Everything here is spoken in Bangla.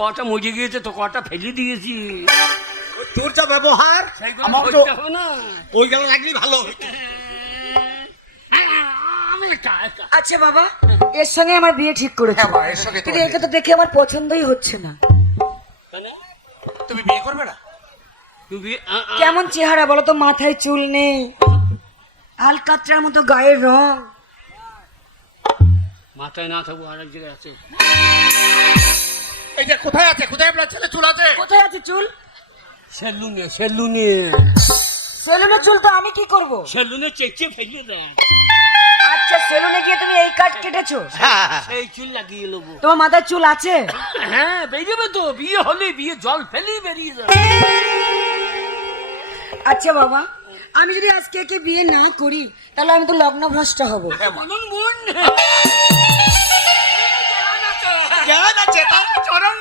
কটা মজে গিয়েছে তো, কটা ফেলে দিয়েছি। তোর যা ব্যবহার আমার তো না ওই গেল লাগলেই ভালো হতো। আচ্ছা বাবা, এর সঙ্গে আমার বিয়ে ঠিক করেছে, হ্যাঁ মা, এর সঙ্গে কিন্তু তোমার একে তো দেখে আমার পছন্দই হচ্ছে না। তুমি বিয়ে করবে না? তুমি কেমন চেহারা বলো তো, মাথায় চুল নেই, আলকাতরার মতো গায়ের রং। মাথায় না থাকবো আর এক জায়গায় আছে। এই যে কোথায় আছে, কোথায় আপনার ছেলে চুল আছে? কোথায় আছে চুল? সেলুনে সেলুনে সেলুনে চুল তো আমি কি করব? সেলুনে চেঁচিয়ে ফেলে দেয়। আচ্ছা, সেলুনে গিয়ে তুমি এই কাট কেটেছো? সেই চুল লাগিয়ে নেবো। তোমার মাথায় চুল আছে? হ্যাঁ বেরিয়ে তো, বিয়ে হলে বিয়ে জল ফেলেই বেরিয়ে যাবে। আচ্ছা বাবা, আমি যদি আজকে একে বিয়ে না করি তাহলে আমি তো লগ্ন ভ্রষ্ট হব। মনন বোন জ্ঞান আছে তার চরম